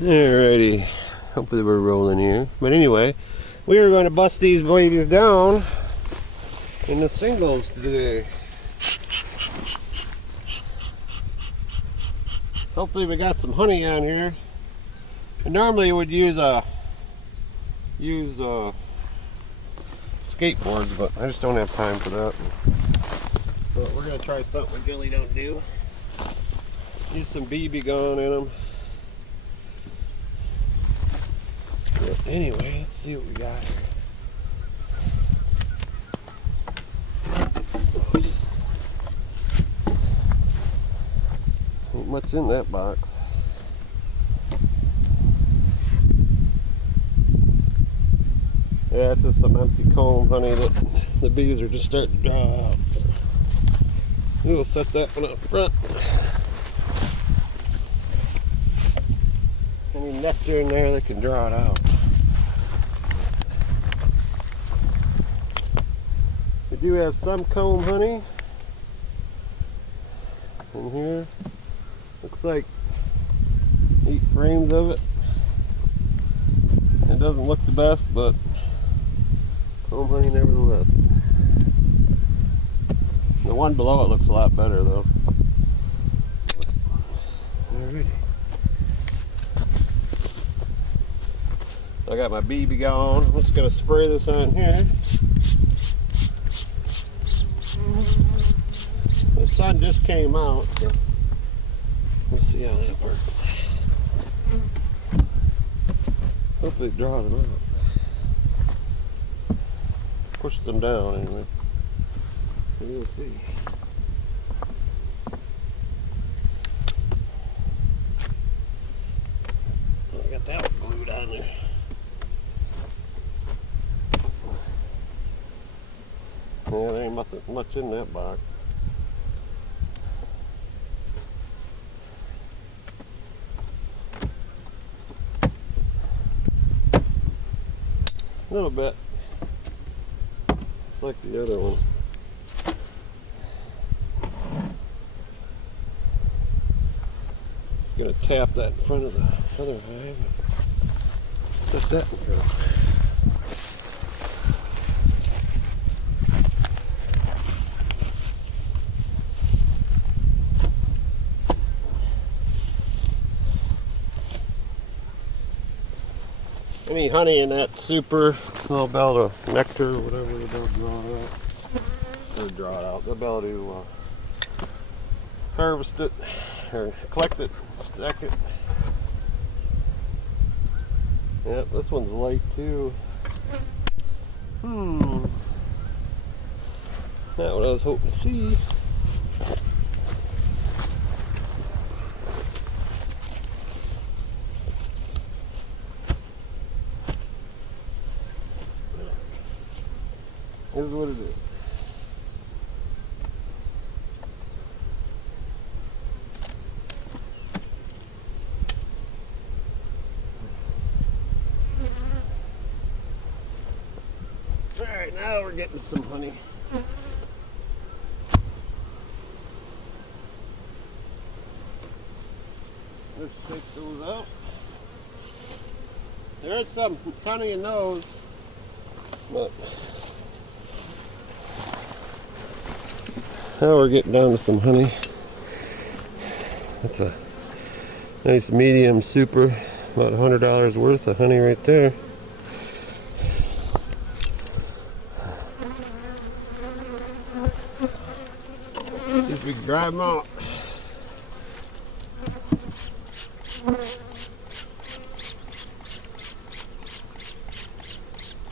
Alrighty, hopefully we're rolling here. But anyway, we are going to bust these babies down in the singles today. Hopefully we got some honey on here. And normally you would use skateboards, but I just don't have time for that. But we're gonna try something Gilly don't do. Use some BB gun in them. But anyway, let's see what we got here. Ain't much in that box. Yeah, it's just some empty comb honey that the bees are just starting to draw out. We'll set that one up front. Any nectar in there, they can draw it out. We do have some comb honey in here. Looks like 8 frames of it. It doesn't look the best, but comb honey nevertheless. The one below it looks a lot better though. Alrighty. I got my BB gun. I'm just gonna spray this on here. The sun just came out, so we'll see how that works. Hopefully it draws them out. Push them down anyway. We'll see. Oh, I got that one glued on there. Yeah, there ain't much in that box. A little bit. It's like the other one. Just gonna tap that in front of the other hive. Set that in front. Any honey in that super, they'll be able to nectar or whatever, they'll draw it out. Or draw it out. They'll be able to harvest it, or collect it, stack it. Yep, this one's light too. Not what I was hoping to see. Here's what it is. Alright, now we're getting some honey. Let's take those out. There's some honey in those, but now we're getting down to some honey. That's a nice medium super, about $100 worth of honey right there. See if we can dry them out.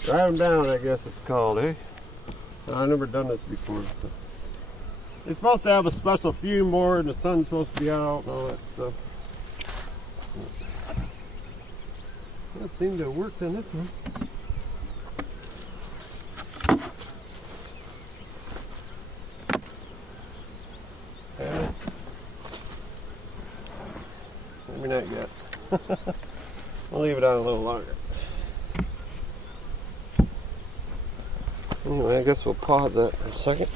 Dry them down, I guess it's called, eh? I've never done this before. So. It's supposed to have a special fume board and the sun's supposed to be out and all that stuff. That seemed to have worked on this one. Yeah. Maybe not yet. I'll leave it on a little longer. Anyway, I guess we'll pause that for a second.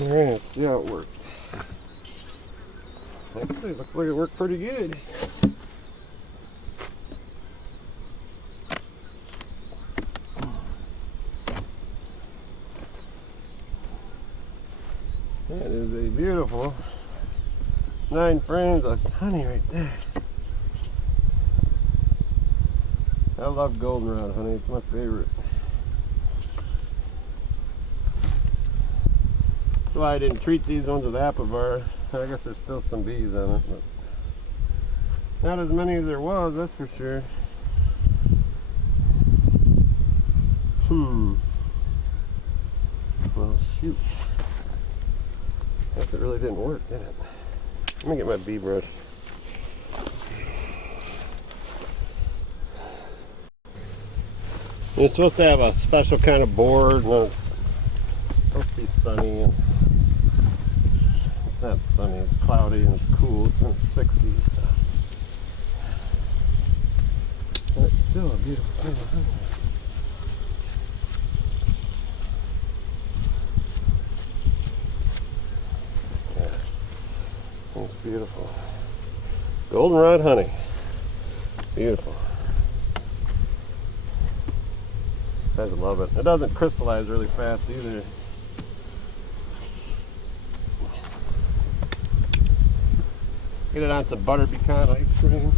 Alright, let's see how it works. Actually, it looks like it worked pretty good. That is a beautiful 9 frames of honey right there. I love goldenrod honey, it's my favorite. That's why I didn't treat these ones with apivar. I guess there's still some bees on it, but not as many as there was, that's for sure. Well, shoot. I guess it really didn't work, did it? Let me get my bee brush. You're supposed to have a special kind of board. No, it's supposed to be sunny. And it's not sunny, it's cloudy and it's cool. It's in the 60s. But it's still a beautiful thing of honey. It's beautiful. Goldenrod honey. Beautiful. I just love it. It doesn't crystallize really fast either. Get it on some butter pecan ice cream.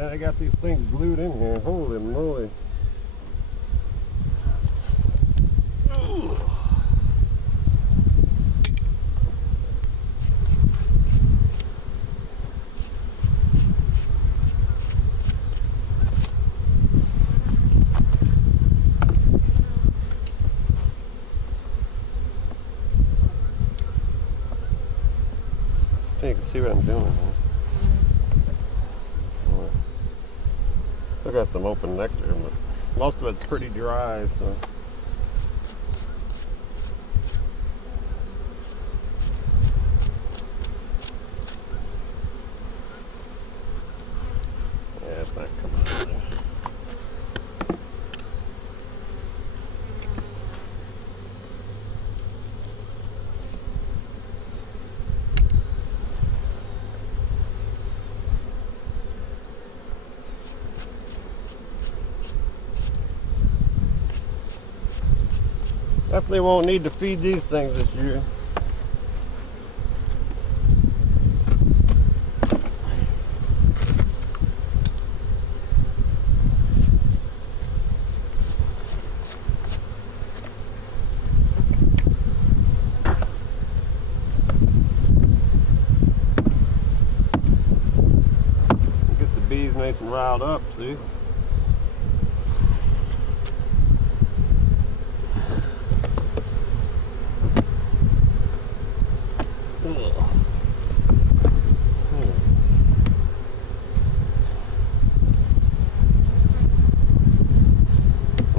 I got these things glued in here. Holy moly. You can see what I'm doing here. Still got some open nectar, but most of it's pretty dry, so. Yeah, it's not coming out there. Definitely won't need to feed these things this year. Get the bees nice and riled up, see?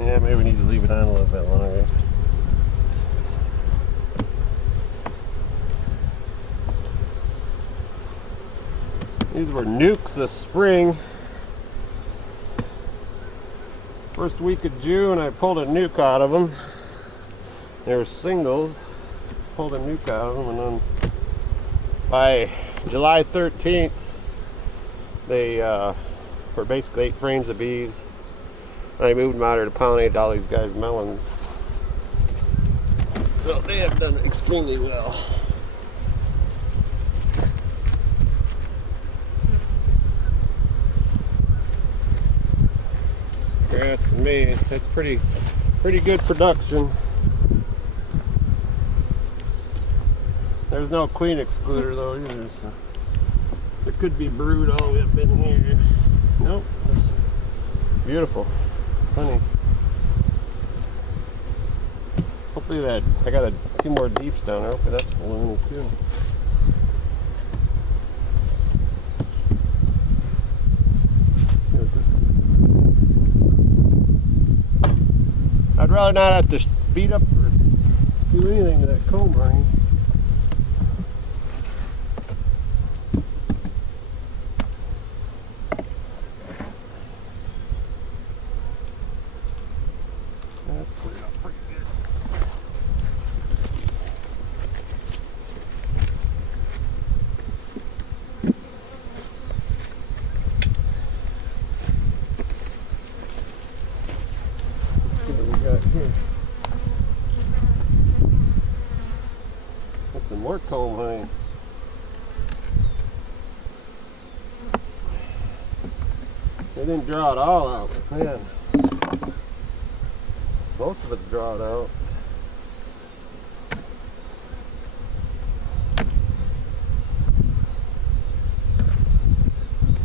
Yeah, maybe we need to leave it on a little bit longer. These were nukes this spring. First week of June, I pulled a nuke out of them. They were singles. Pulled a nuke out of them, and then by July 13th, they were basically 8 frames of bees. I moved them out here to pollinate all these guys' melons. So they have done extremely well. If you're asking me, it's pretty good production. There's no queen excluder though either, so it could be brood all the way up in here. Nope. Beautiful honey. Hopefully that, I got a few more deeps down there. Hopefully that's balloony too. I'd rather not have to beat up or do anything to that comb ring. more comb honey. They didn't draw it all out, but man, most of it's drawn out.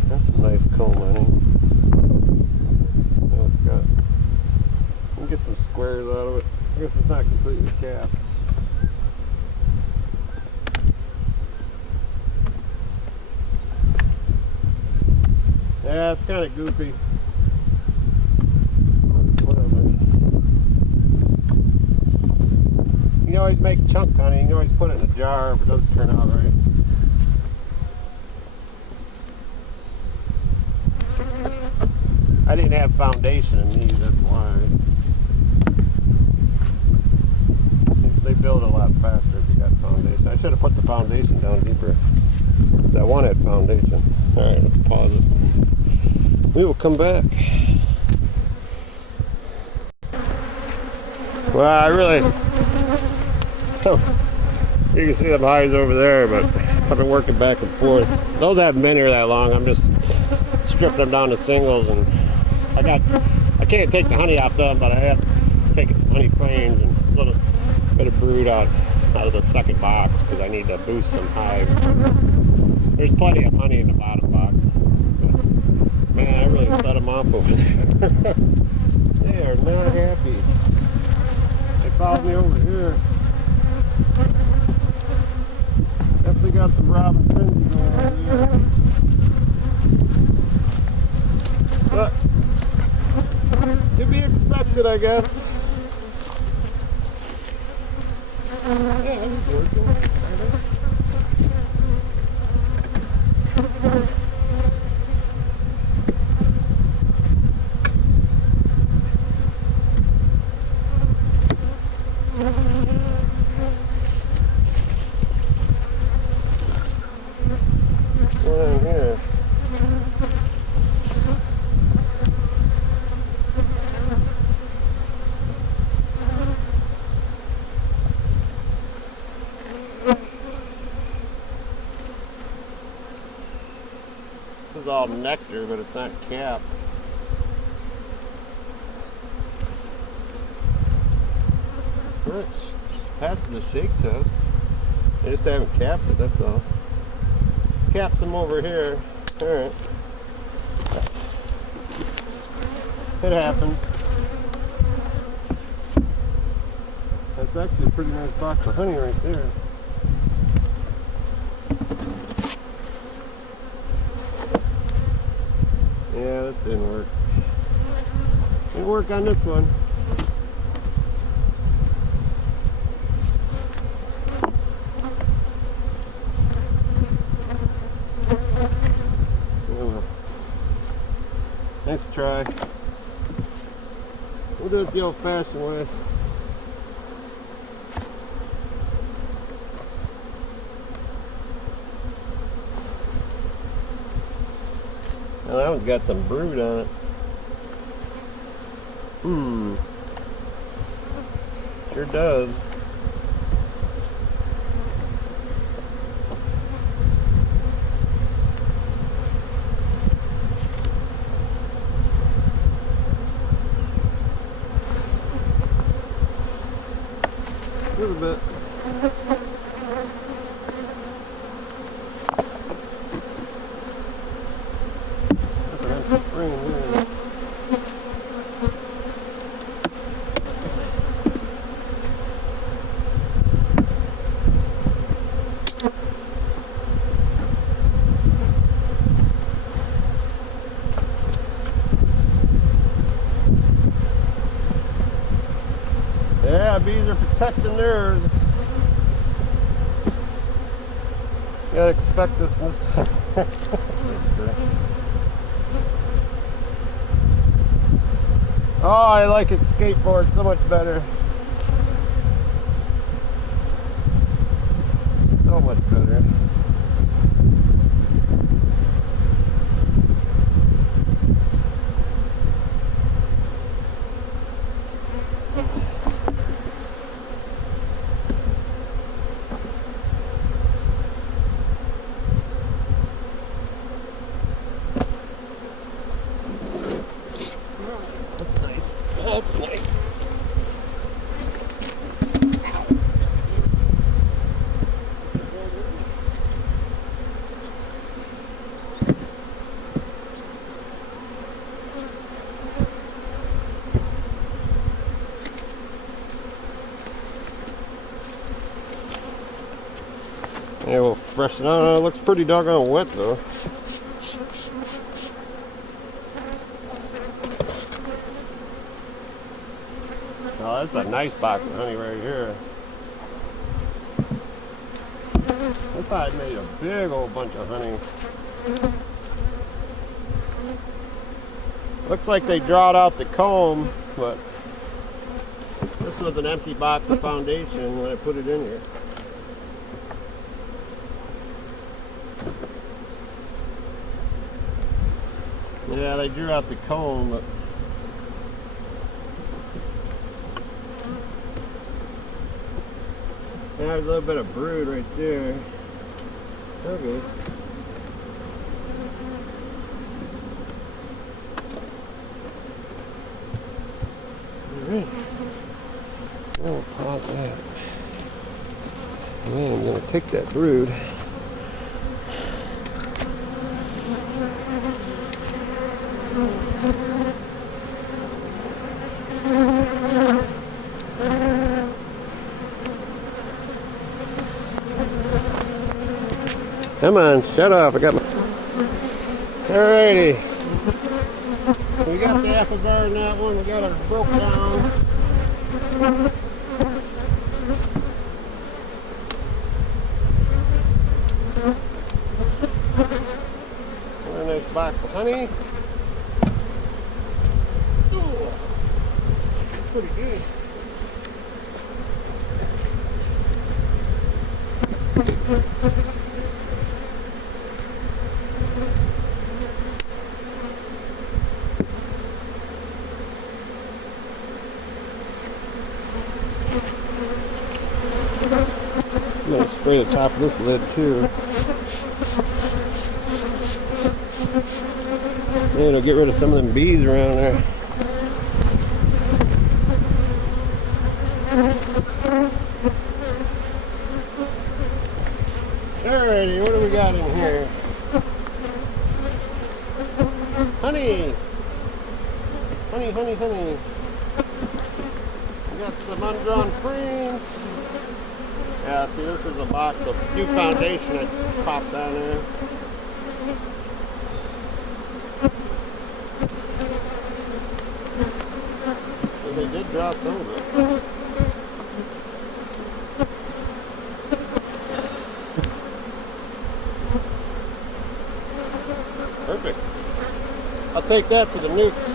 That's some nice comb honey. Now it's got, you can get some squares out of it. I guess it's not completely capped. Yeah, it's kind of goofy. Whatever. You can always make chunk honey. You can always put it in a jar if it doesn't turn out right. I didn't have foundation in these, that's why. They build a lot faster if you got foundation. I should have put the foundation down deeper. I wanted foundation. Alright, let's pause it. We will come back. Well, I really, you can see them hives over there, but I've been working back and forth. Those haven't been here that long. I'm just stripping them down to singles, and I can't take the honey off them, but I have taken some honey frames and a little bit of brood out of the second box because I need to boost some hives. There's plenty of honey in the bottom box. But, man, I really set them off over there. They are not happy. They followed me over here. Definitely got some robin frenzy going on here. But to be expected, I guess. Yeah, this is working. This is all nectar, but it's not capped. It passes the shake test. They just haven't capped it, that's all. Cap some over here. Alright. It happened. That's actually a pretty nice box of honey right there. Yeah, that didn't work. Didn't work on this one. Nice try. We'll do it the old-fashioned way. Now that one's got some brood on it. Sure does. A little bit. That's an empty frame there. Yeah, bees are protecting theirs. You gotta expect this one. Oh, I like it skateboard so much better. So much better. Yeah, we'll freshen it out. It looks pretty doggone wet though. Oh, that's a nice box of honey right here. I thought I made a big old bunch of honey. Looks like they drawed out the comb, but this was an empty box of foundation when I put it in here. Yeah, they drew out the comb, but yeah, there's a little bit of brood right there. Okay. Alright. Now we'll pop that. And then I'm going to take that brood. Come on, shut up. I got my... Alrighty. We got the apple bar in that one. We got it broke down. A nice box of honey. Ooh, pretty good. I'm going to spray the top of this lid too. And it'll get rid of some of them bees around there. Alrighty, what do we got in here? Honey! Honey, honey, honey. We got some undrawn frames. Yeah, see, this is a box of new foundation I popped down there. So they did drop some of it. Perfect. I'll take that for the nukes.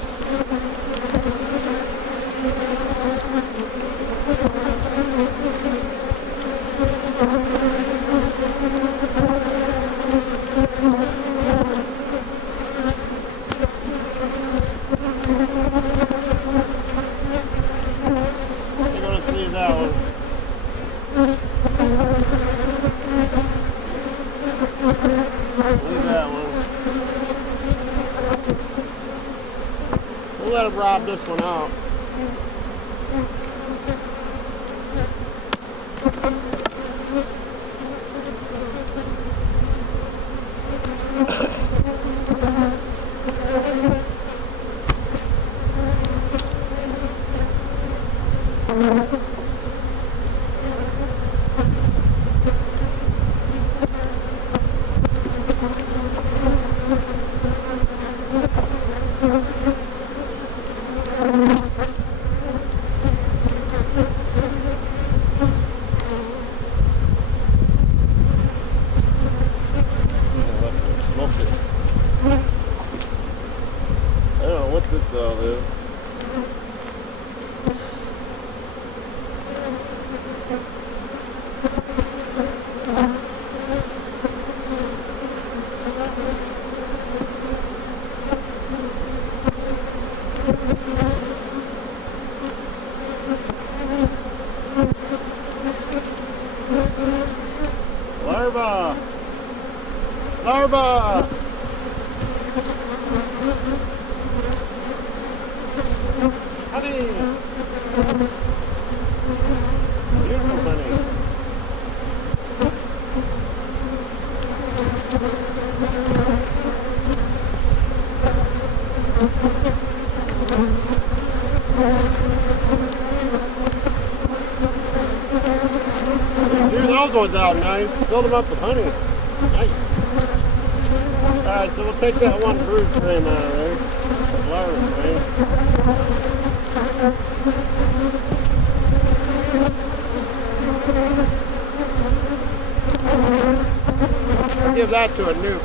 You're going to see that one. Leave that one. We'll let him rob this one out. I don't know what this all is. Larva! Larva! Honey! Beautiful honey. Dude, those one's out nice. Filled them up with honey. Nice. Alright, so we'll take that one brood frame out of there. Larva frame. I'll give that to a nuke.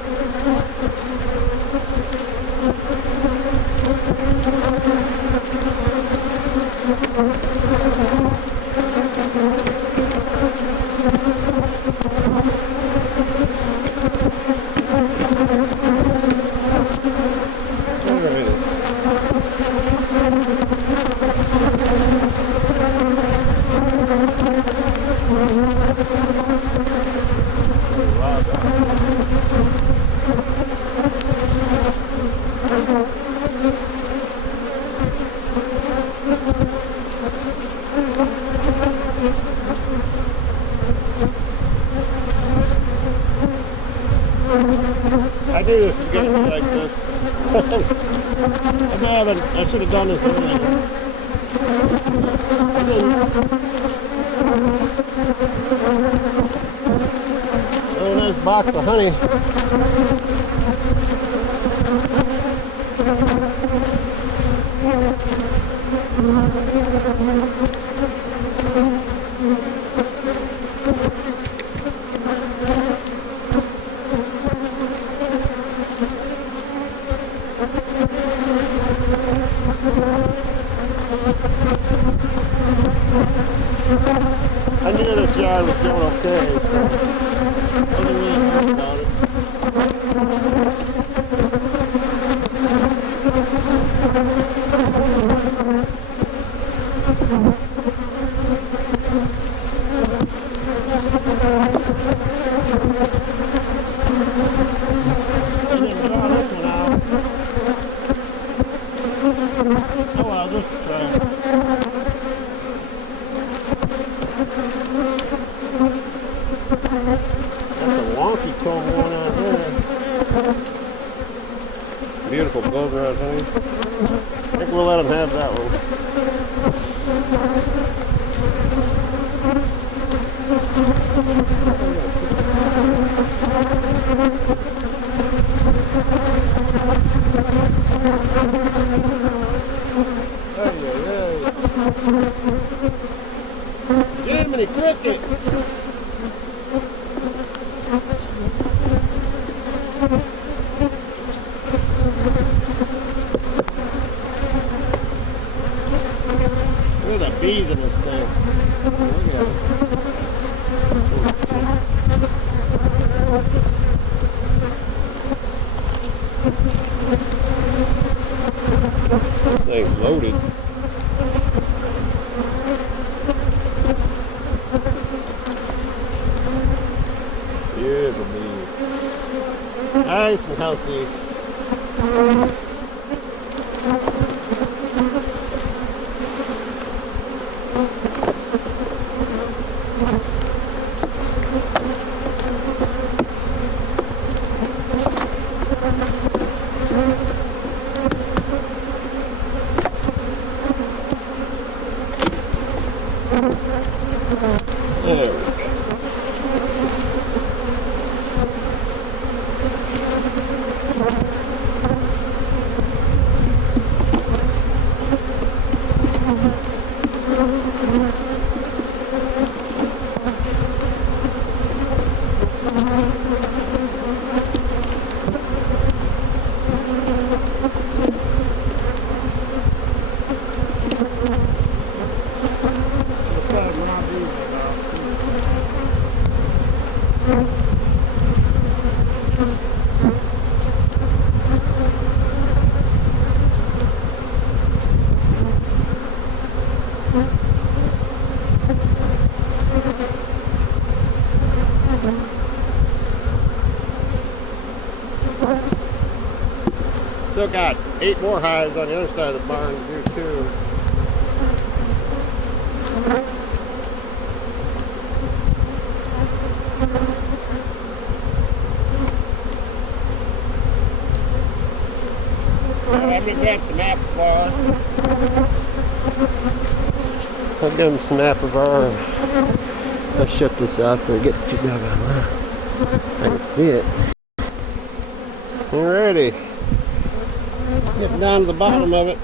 I knew this was going to be like this. I should have done this earlier. Oh, nice box of honey. I knew this yard was going okay, so I wasn't really worried about it. I didn't draw this one out. Oh well, just try it. That's a wonky comb going on there. Beautiful goldenrod honey. I think we'll let him have that one. Jiminy cricket! Look at the bees in this thing. Look at it. This thing's loaded. Beautiful bees. Nice and healthy. There we go. Still got 8 more hives on the other side of the barn to do too. I'm gonna grab some apple flour. I'll give them some apple flour. Let's shut this off before it gets too doggone loud. I can see it. Alrighty. Get down to the bottom of it.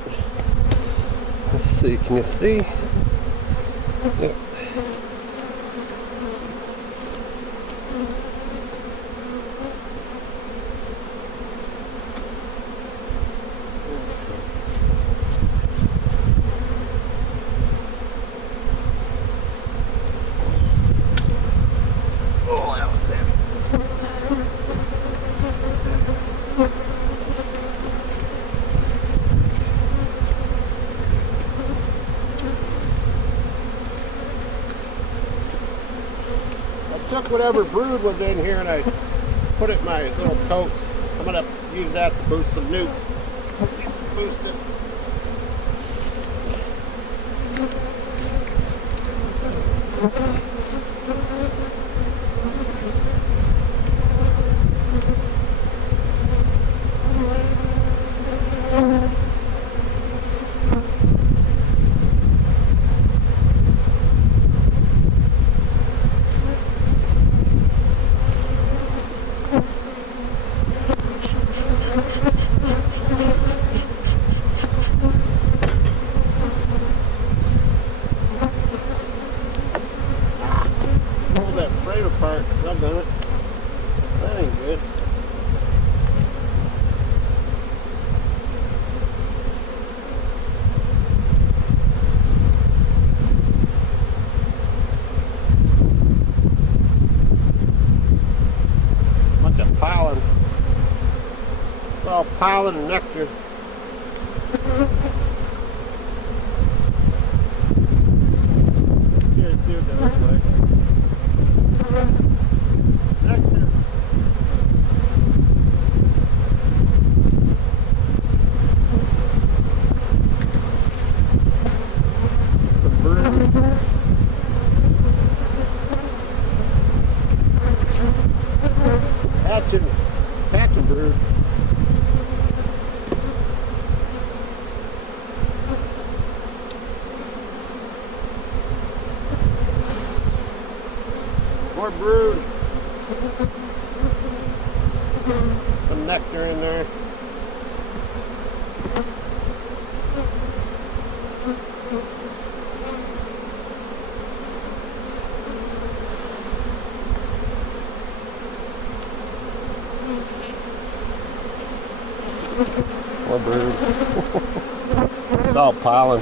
Let's see, can you see? Yep. Took whatever brood was in here and I put it in my little totes. I'm gonna use that to boost some nukes. Let's boost it. Apart. I've done it. That ain't good. Bunch of pollen. It's all pollen and nectar. Here's see what that looks like. Nectar. The brood. Hatching brood. More brood. Some nectar in there. More brood. It's all pollen.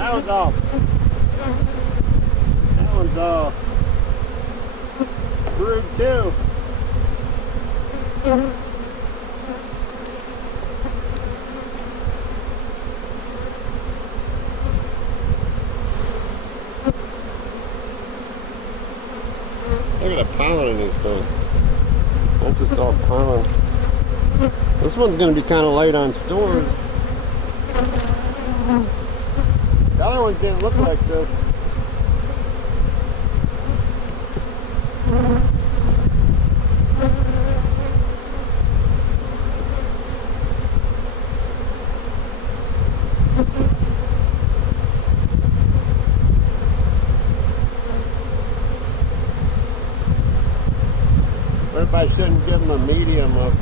That one's all brood too. Look at the pollen in these things. That's just all pollen. This one's going to be kind of light on storage. The other ones didn't look like this. What if I shouldn't give them a medium of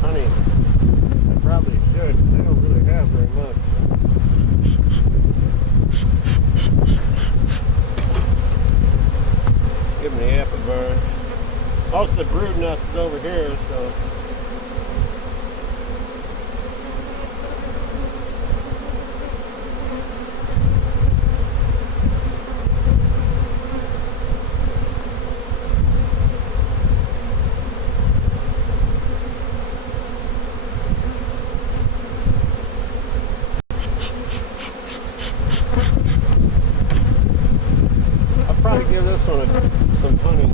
honey? I probably should. They don't really have very much. Give them the apple burn. Most of the brood nest is over here, so. Probably give this one some honey.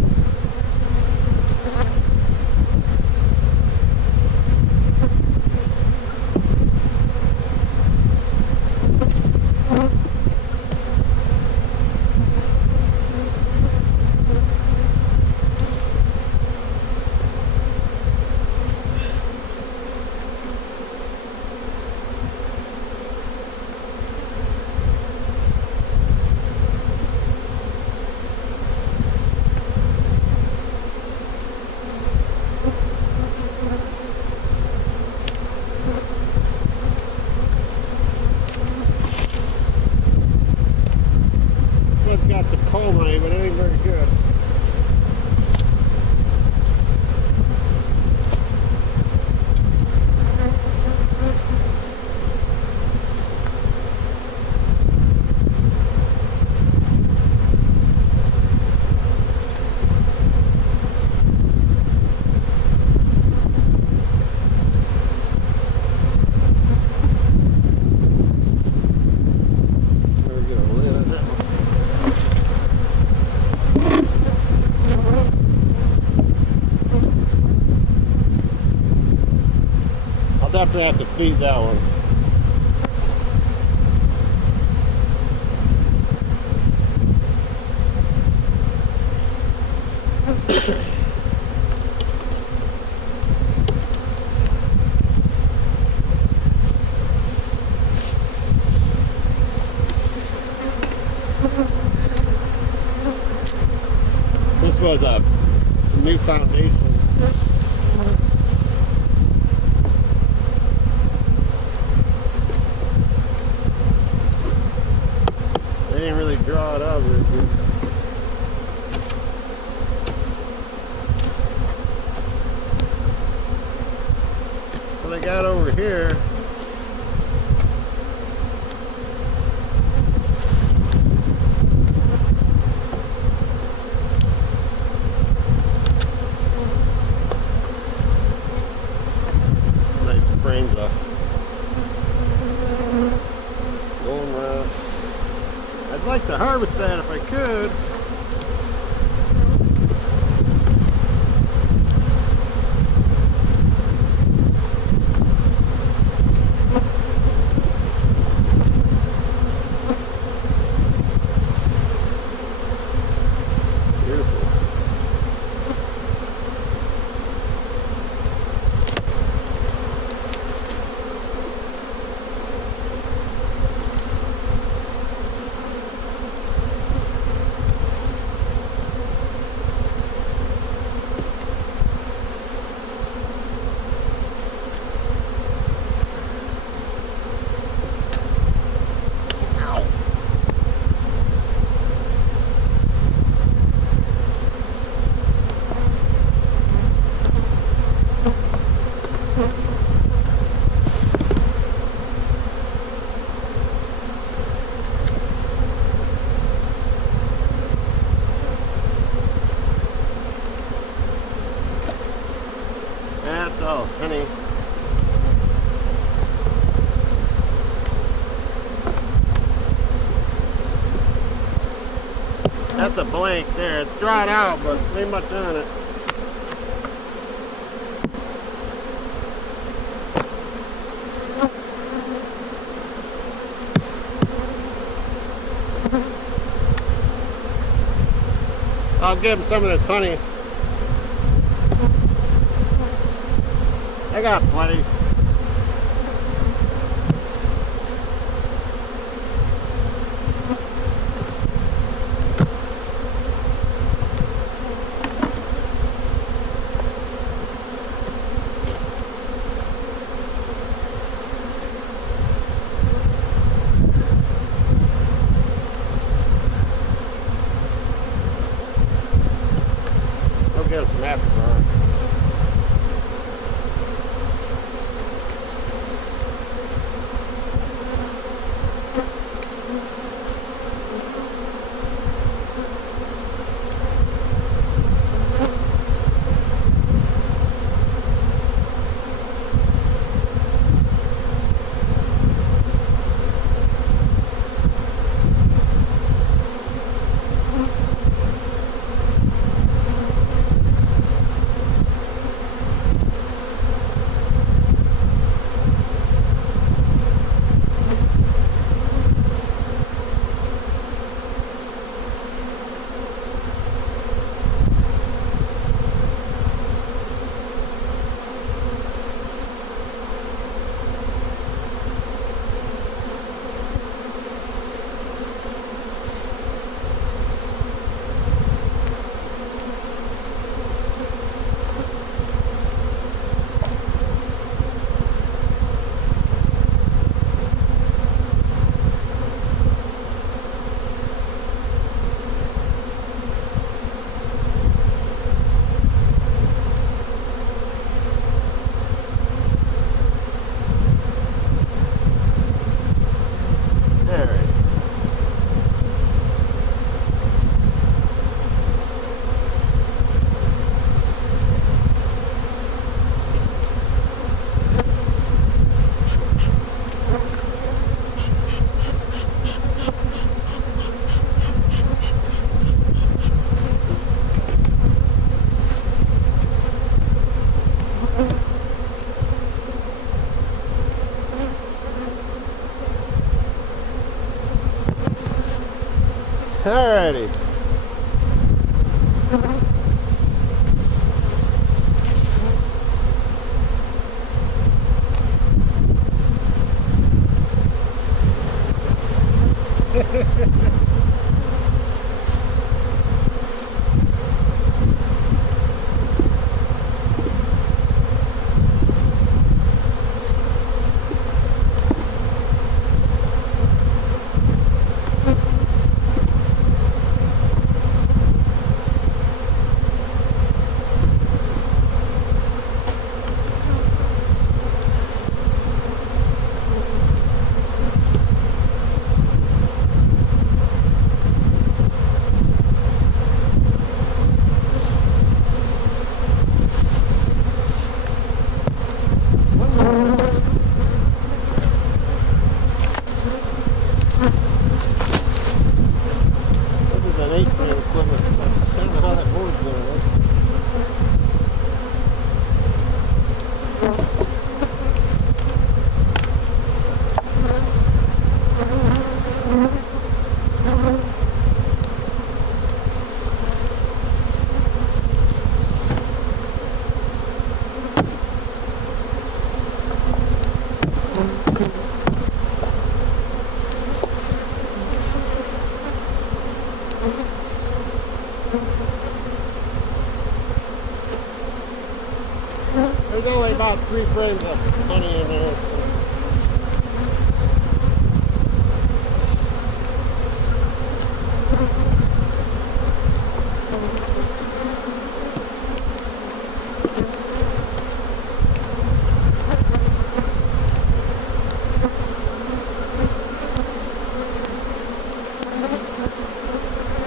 some coal money, but it ain't very good. Definitely have to feed that one. This was a new foundation. They didn't really draw it out very good. What I got over here, nice frames up. Going around. I'd like to harvest that if I could. Beautiful. That's all, honey. That's a blank there. It's dried out, but ain't much on it. I'll give him some of this honey. I got plenty. I'll get some afterburn. Alrighty. There's only about 3 frames of honey in there.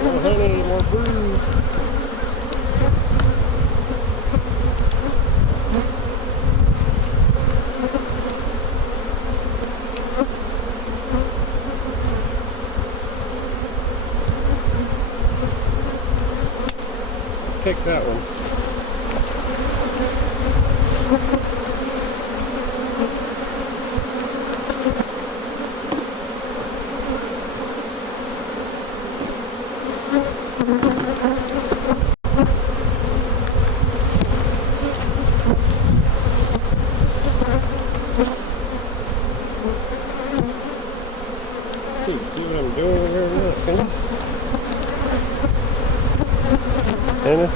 More honey, more brew. Take that one. See what I'm doing here now? Anna?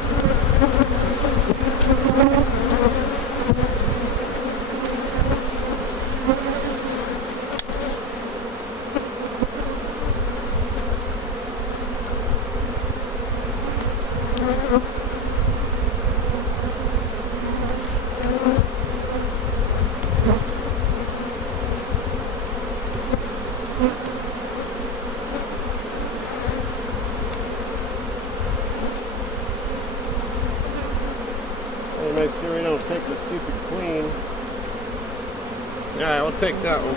Make sure we don't take the stupid clean. Alright, we'll take that one.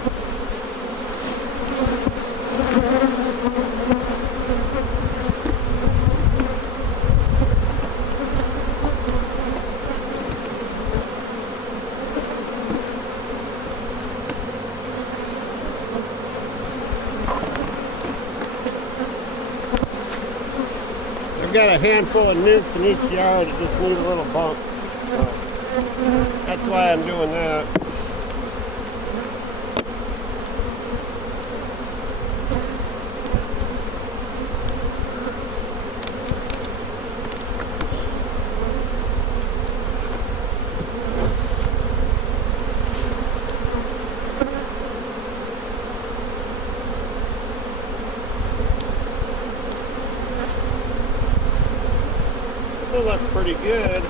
I've got a handful of nukes in each yard that just need a little bump. So that's why I'm doing that. It looks pretty good.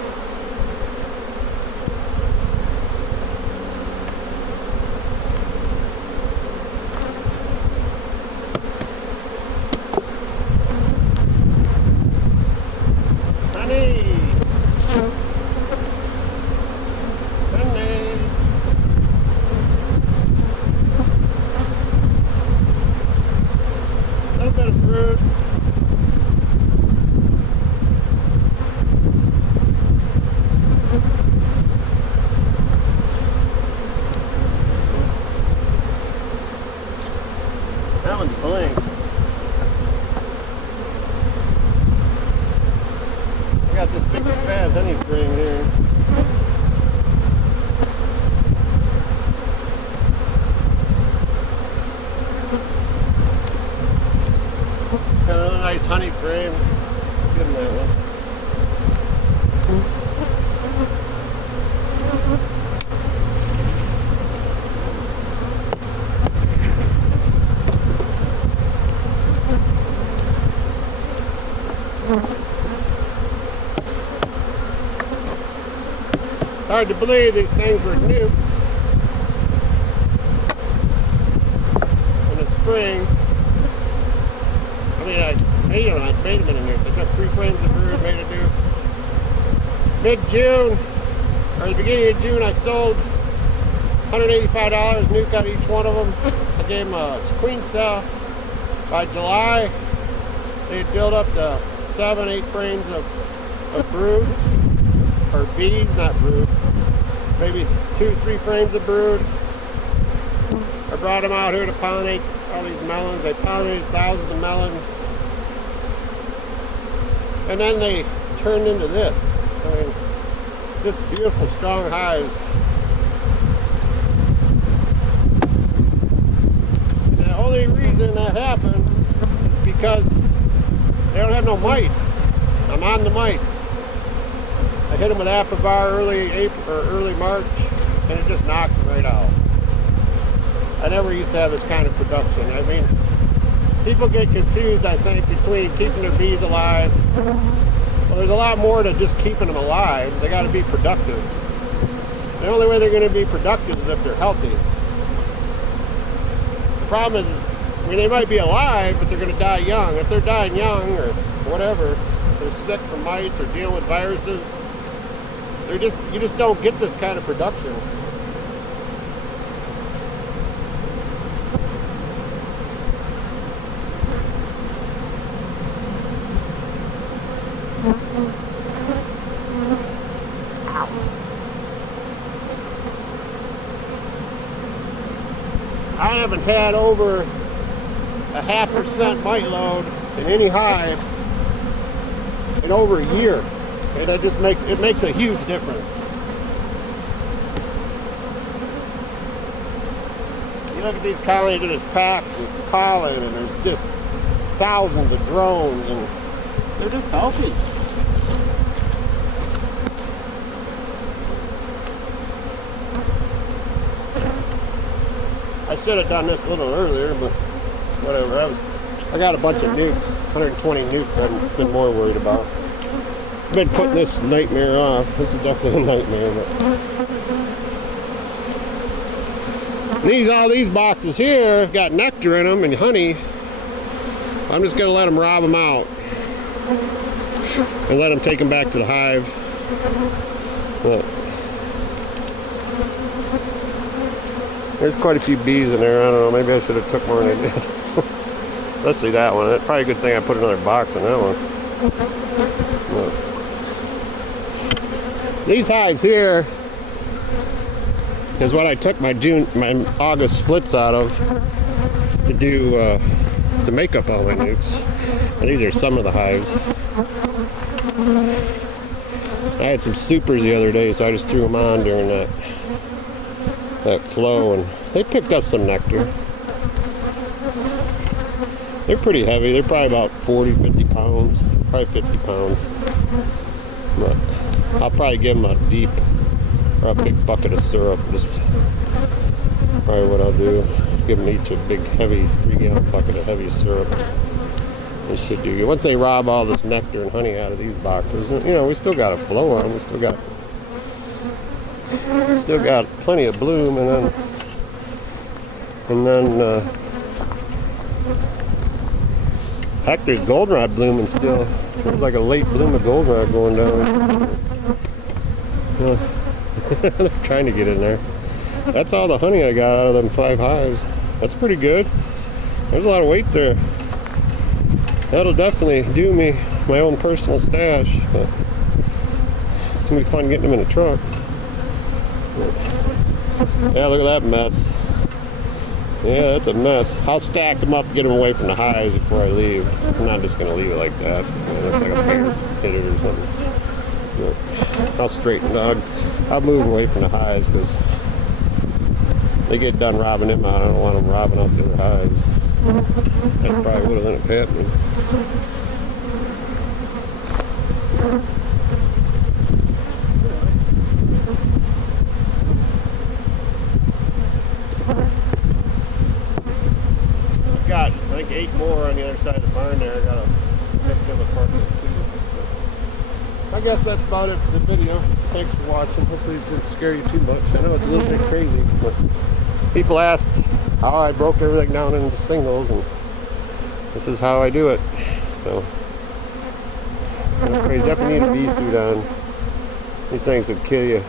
honey frame here. Got another nice honey frame. Give him that one. Hard to believe these things were new in the spring. I mean, I made them in a nuke. I took 3 frames of brood, made a nuke. Mid-June, or the beginning of June, I sold $185 nuke out of each one of them. I gave them a queen cell. By July, they had built up to 7, 8 frames of brood, or bees, not brood. Maybe 2, 3 frames of brood. I brought them out here to pollinate all these melons. They pollinated thousands of melons. And then they turned into this. I mean, just beautiful, strong hives. And the only reason that happened is because they don't have no mites. I'm on the mites. I hit them with Apivar early April or early March, and it just knocks them right out. I never used to have this kind of production. I mean, people get confused, I think, between keeping their bees alive. Well, there's a lot more to just keeping them alive. They got to be productive. The only way they're going to be productive is if they're healthy. The problem is, I mean, they might be alive, but they're going to die young. If they're dying young or whatever, they're sick from mites or dealing with viruses, you just don't get this kind of production. I haven't had over a 0.5% mite load in any hive in over a year. And that just makes a huge difference. You look at these colonies that is packed with pollen, and there's just thousands of drones, and they're just healthy. I should have done this a little earlier, but whatever. I got a bunch of nukes, 120 nukes I've been more worried about. I've been putting this nightmare off. This is definitely a nightmare. But all these boxes here have got nectar in them and honey. I'm just going to let them rob them out and let them take them back to the hive. But there's quite a few bees in there. I don't know. Maybe I should have took more than I did. Let's see that one. That's probably a good thing I put another box in that one. These hives here is what I took my August splits out of to do to make up all my nukes. And these are some of the hives. I had some supers the other day, so I just threw them on during that flow, and they picked up some nectar. They're pretty heavy. They're probably about 40, 50 pounds. Probably 50 pounds. But I'll probably give them a deep or a big bucket of syrup. Just probably what I'll do. Give them each a big, heavy 3-gallon bucket of heavy syrup. They should do good. Once they rob all this nectar and honey out of these boxes, you know, we still got a flow on. We still got plenty of bloom, and then heck, there's goldenrod blooming still. There's like a late bloom of goldenrod going down. They're trying to get in there. That's all the honey I got out of them 5 hives. That's pretty good. There's a lot of weight there. That'll definitely do me my own personal stash. But it's gonna be fun getting them in a truck. Yeah, look at that mess. Yeah, that's a mess. I'll stack them up, get them away from the hives before I leave. I'm not just going to leave it like that. You know, looks like a bear hit it or something. But I'll straighten dog. I'll move away from the hives because they get done robbing them out. I don't want them robbing out the other hives. That's probably what will end up happening. I've got, I think, 8 more on the other side of the barn there. I gotta pick them apart. I guess that's about it for the video. Thanks for watching. Hopefully it didn't scare you too much. I know it's a little bit crazy, but people asked how I broke everything down into singles, and this is how I do it. So, that's crazy. Definitely need a bee suit on. These things would kill you.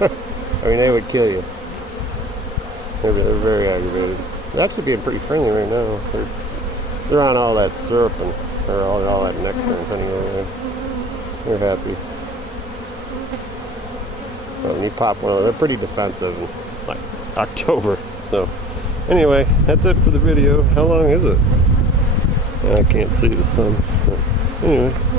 I mean, they would kill you. They're very aggravated. They're actually being pretty friendly right now. They're on all that syrup and or all that nectar and honey over there. They're happy. Well, when you pop one of them, they're pretty defensive in like October. So anyway, that's it for the video. How long is it? I can't see the sun. But anyway.